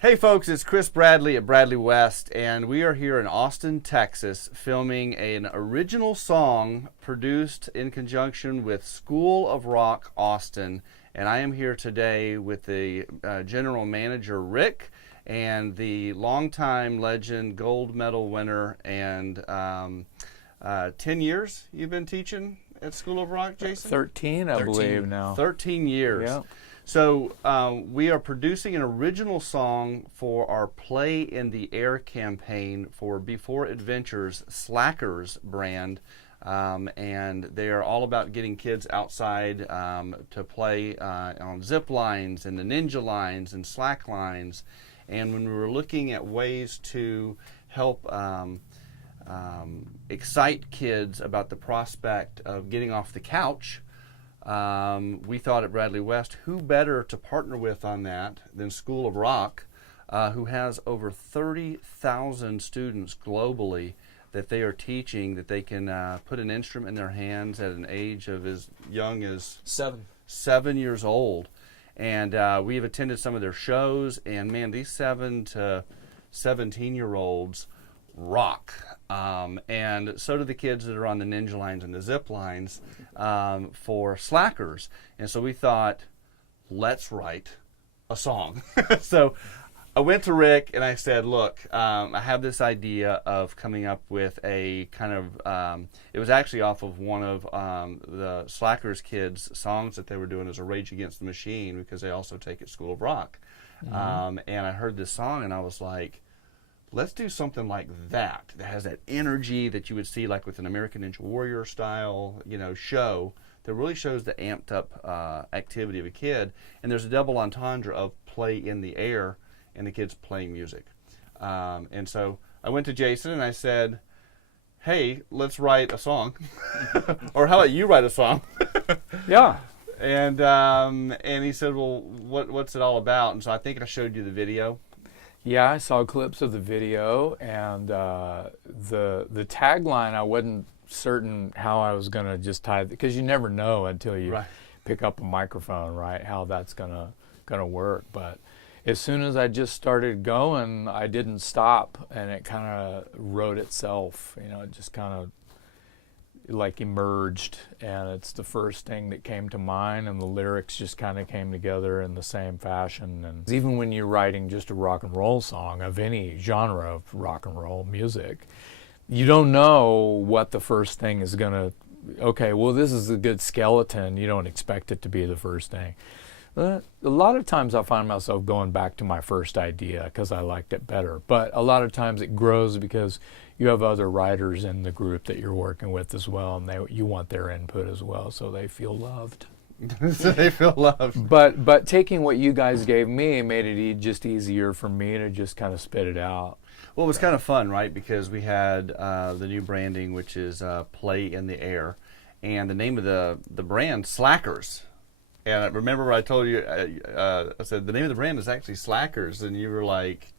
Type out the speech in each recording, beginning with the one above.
Hey folks, it's Chris Bradley at Bradley West, and we are here in Austin, Texas, filming an original song produced in conjunction with School of Rock Austin. And I am here today with the general manager, Rick, and the longtime legend, gold medal winner, and 10 years you've been teaching at School of Rock, Jason? 13, I believe now. 13 years. Yeah. So we are producing an original song for our Play in the Air campaign for Before Adventures Slackers brand. And they are all about getting kids outside to play on zip lines and the ninja lines and slack lines. And when we were looking at ways to help excite kids about the prospect of getting off the couch, we thought at Bradley West, who better to partner with on that than School of Rock, who has over 30,000 students globally that they are teaching, that they can put an instrument in their hands at an age of as young as 7 years old. And we have attended some of their shows, and man, these 7 to 17-year-olds rock. And so do the kids that are on the ninja lines and the zip lines for slackers. And so we thought, let's write a song. So I went to Rick and I said, look, I have this idea of coming up with a kind of, it was actually off of one of the Slackers kids' songs that they were doing as a Rage Against the Machine, because they also take at School of Rock. Mm-hmm. And I heard this song and I was like, let's do something like that has that energy that you would see like with an American Ninja Warrior style, show that really shows the amped up activity of a kid. And there's a double entendre of play in the air and the kids playing music. And so I went to Jason and I said, hey, let's write a song. Or how about you write a song? Yeah. And he said, well, what's it all about? And so I think I showed you the video. Yeah, I saw clips of the video, and the tagline, I wasn't certain how I was going to just tie it, because you never know until you pick up a microphone, right, how that's gonna work. But as soon as I just started going, I didn't stop, and it kind of wrote itself. It just kind of like emerged, and it's the first thing that came to mind, and the lyrics just kind of came together in the same fashion. And even when you're writing just a rock and roll song of any genre of rock and roll music, you don't know what the first thing is gonna, okay, well, this is a good skeleton, you don't expect it to be the first thing. A lot of times I find myself going back to my first idea because I liked it better, but a lot of times it grows because you have other writers in the group that you're working with as well, and you want their input as well, so they feel loved. So they feel loved. But taking what you guys gave me made it just easier for me to just kind of spit it out. Well, it was kind of fun, right? Because we had the new branding, which is Play in the Air, and the name of the brand, Slackers. And I remember I told you, I said, the name of the brand is actually Slackers, and you were like,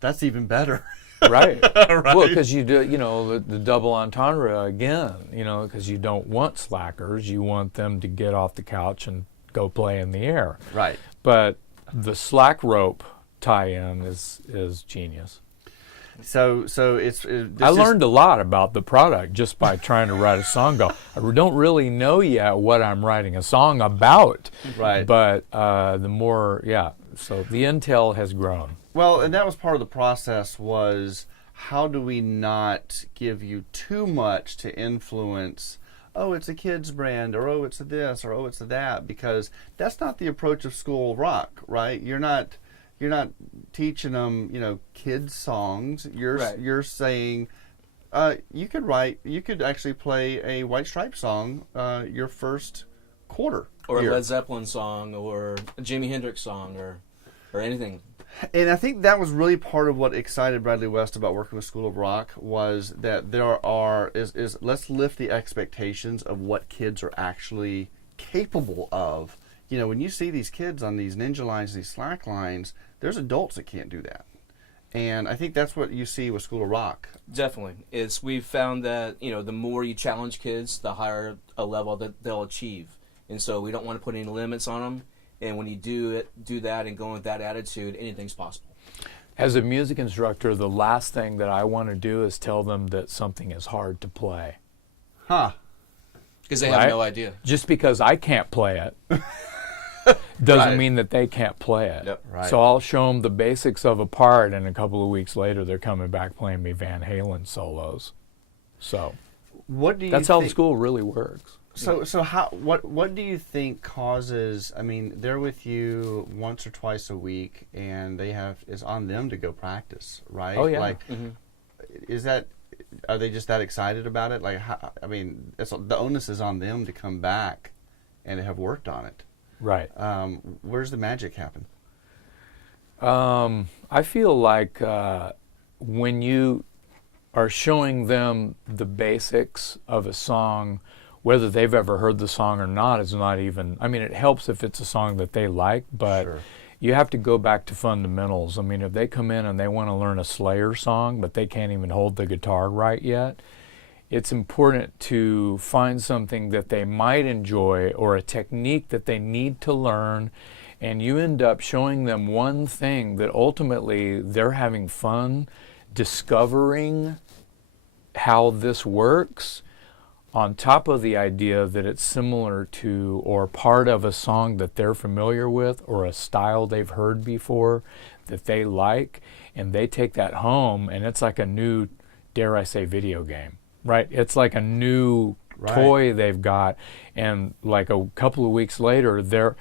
that's even better. Right. Well, because you do, the double entendre again, because you don't want slackers, you want them to get off the couch and go play in the air. Right. But the slack rope tie-in is genius. So I learned a lot about the product just by trying to write a song. I don't really know yet what I'm writing a song about. Right. But the more, so the intel has grown. Well, and that was part of the process, was how do we not give you too much to influence, oh, it's a kid's brand, or oh, it's a this, or oh, it's a that, because that's not the approach of School of Rock, right? You're not teaching them, kids songs. You're saying you could actually play a White Stripes song your first quarter. Or a Led Zeppelin song, or a Jimi Hendrix song, or anything. And I think that was really part of what excited Bradley West about working with School of Rock, was that there is let's lift the expectations of what kids are actually capable of. When you see these kids on these ninja lines, these slack lines, there's adults that can't do that. And I think that's what you see with School of Rock. Definitely. We've found that, the more you challenge kids, the higher a level that they'll achieve. And so we don't want to put any limits on them. And when you do that and go with that attitude, anything's possible. As a music instructor, the last thing that I want to do is tell them that something is hard to play. Huh. Because they have no idea. Just because I can't play it doesn't Right. mean that they can't play it. Yep. Right. So I'll show them the basics of a part, and a couple of weeks later, they're coming back playing me Van Halen solos. So What do you that's how the think- school really works. So what do you think causes? I mean, they're with you once or twice a week, and it's on them to go practice, right? Oh, yeah. Like, are they just that excited about it? Like, I mean, the onus is on them to come back and have worked on it. Right. Where's the magic happen? I feel like when you are showing them the basics of a song, whether they've ever heard the song or not is not even, I mean, it helps if it's a song that they like, but Sure. you have to go back to fundamentals. I mean, if they come in and they want to learn a Slayer song, but they can't even hold the guitar right yet, it's important to find something that they might enjoy or a technique that they need to learn, and you end up showing them one thing that ultimately they're having fun discovering how this works, on top of the idea that it's similar to or part of a song that they're familiar with or a style they've heard before that they like, and they take that home and it's like a new, dare I say, video game, right? It's like a new toy they've got, and like a couple of weeks later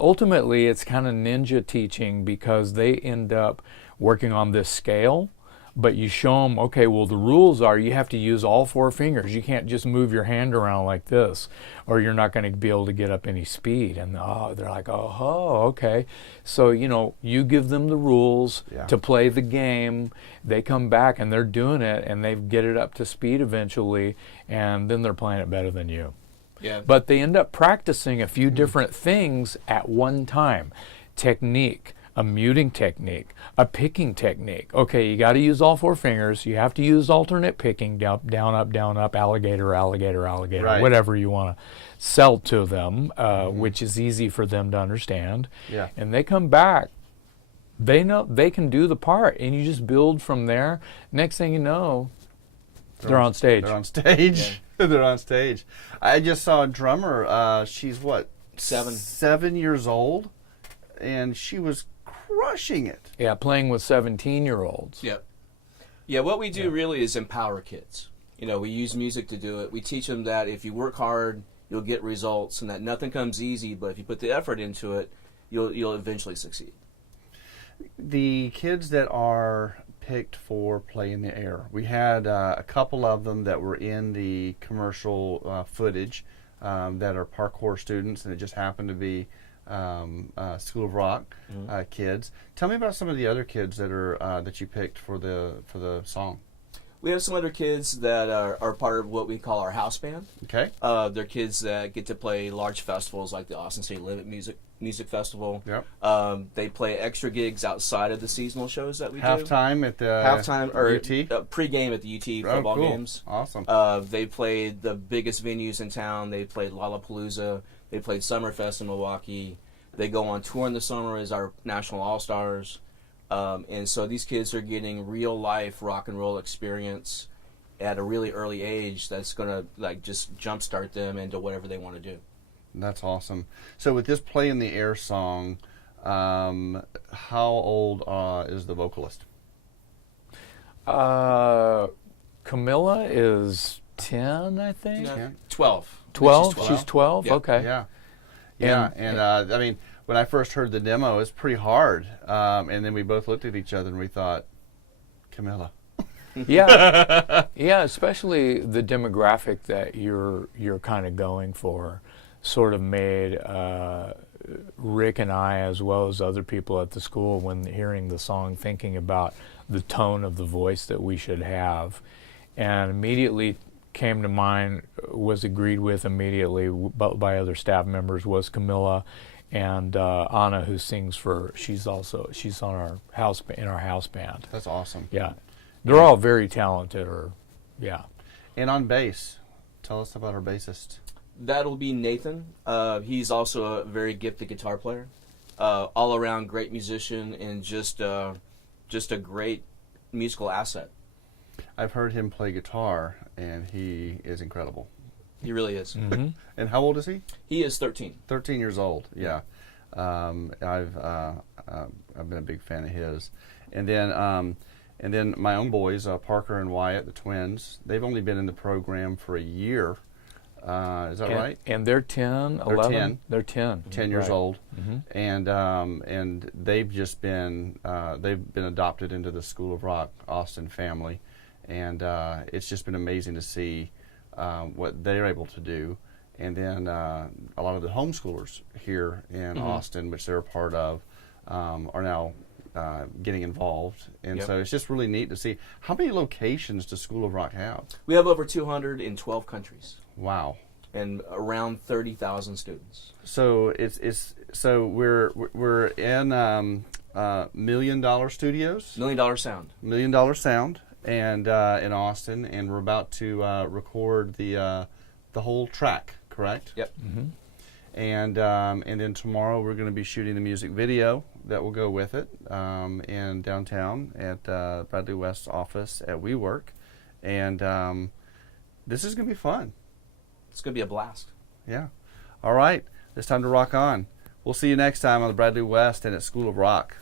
ultimately it's kind of ninja teaching, because they end up working on this scale. But you show them, okay, well, the rules are you have to use all 4 fingers. You can't just move your hand around like this, or you're not going to be able to get up any speed. And they're like, oh, okay. So, you give them the rules to play the game. They come back and they're doing it, and they get it up to speed eventually, and then they're playing it better than you. Yeah. But they end up practicing a few different things at one time. Technique, a muting technique, a picking technique. Okay, you got to use all 4 fingers. You have to use alternate picking, down, up, alligator, Right. whatever you want to sell to them, which is easy for them to understand. Yeah. And they come back, they know they can do the part, and you just build from there. Next thing you know, they're on stage. They're on stage. They're on stage. I just saw a drummer. She's what? 7 years old, and she was crushing it. Yeah, playing with 17-year-olds. Yep. Yeah, what we do really is empower kids. We use music to do it. We teach them that if you work hard, you'll get results, and that nothing comes easy, but if you put the effort into it, you'll eventually succeed. The kids that are picked for Play in the Air, we had a couple of them that were in the commercial footage that are parkour students, and it just happened to be School of Rock kids. Tell me about some of the other kids that are that you picked for the song. We have some other kids that are part of what we call our house band. Okay. They're kids that get to play large festivals like the Austin State Live It Music Festival. Yep. They play extra gigs outside of the seasonal shows that we do. Halftime at the UT? Pre-game at the UT football cool. games. Awesome. They played the biggest venues in town. They played Lollapalooza. They played Summerfest in Milwaukee. They go on tour in the summer as our National All-Stars. And so these kids are getting real-life rock and roll experience at a really early age that's going to just jumpstart them into whatever they want to do. That's awesome. So with this Play in the Air song, how old is the vocalist? Camilla is 10, I think. No, Yeah. 12. 12? She's She's 12? Yeah. Okay. Yeah. And I mean, when I first heard the demo, it was pretty hard. And then we both looked at each other and we thought, Camilla. Yeah. Yeah, especially the demographic that you're kind of going for sort of made Rick and I, as well as other people at the school, when hearing the song, thinking about the tone of the voice that we should have. And immediately came to mind, was agreed with immediately by other staff members, was Camilla, and Anna, who sings she's on our house band. That's awesome. Yeah, they're all very talented. And on bass, tell us about our bassist. That'll be Nathan. He's also a very gifted guitar player. all around great musician and just a great musical asset. I've heard him play guitar, and he is incredible. He really is. Mm-hmm. And how old is he? He is 13. 13 years old. Yeah, I've been a big fan of his, and then my own boys, Parker and Wyatt, the twins. They've only been in the program for a year. Is that right? And they're 10, 11? 10. They're 10. 10 years Right. old, Mm-hmm. and they've just been adopted into the School of Rock Austin family, and it's just been amazing to see what they're able to do. And then a lot of the homeschoolers here in Austin, which they're a part of, are now getting involved, and Yep. so it's just really neat to see. How many locations does School of Rock have? We have over 200 in 12 countries Wow. and around 30,000 students. So so we're in $1 million studios, $1 million sound. $1 million sound, and in Austin, and we're about to record the whole track. Correct. Yep. Mm-hmm. And then tomorrow we're going to be shooting the music video that will go with it in downtown at Bradley West's office at WeWork, and this is going to be fun. It's going to be a blast. Yeah. All right. It's time to rock on. We'll see you next time on the Bradley West and at School of Rock.